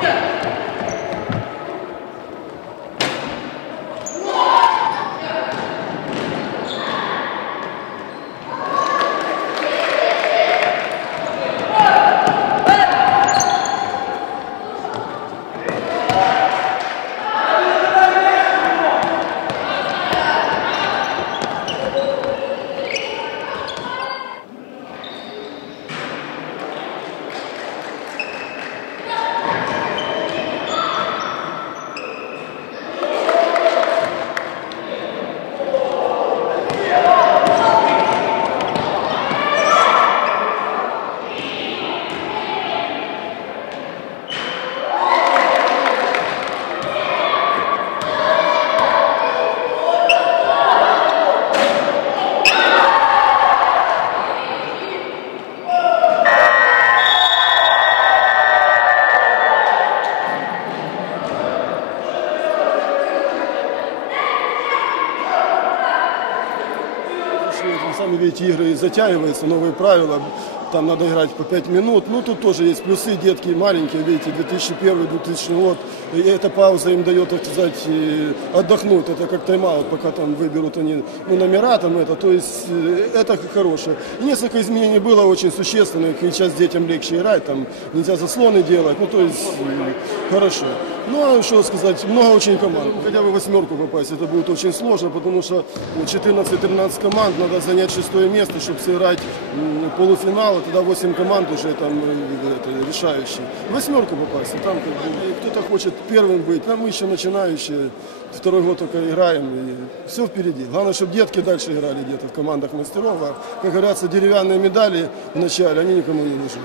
Yeah. Сами видите, игры затягиваются, новые правила. Там надо играть по 5 минут. Ну, тут тоже есть плюсы, детки маленькие, видите, 2001-2000 год. И эта пауза им дает, так сказать, отдохнуть. Это как тайм-аут, пока там выберут они ну, номера, там это. То есть э, это хорошее. И несколько изменений было очень существенных. И сейчас детям легче играть, там нельзя заслоны делать. Ну, то есть э, хорошо. Ну, а что сказать, много очень команд. Хотя бы восьмерку попасть, это будет очень сложно, потому что ну, 14-13 команд, надо занять шестое место, чтобы сыграть полуфинал, и тогда 8 команд уже там э, это, решающие. Восьмерку попасть, и там кто-то хочет первым быть, а мы еще начинающие, второй год только играем, и все впереди. Главное, чтобы детки дальше играли где-то в командах мастеров, а, как говорятся, деревянные медали в начале, они никому не нужны.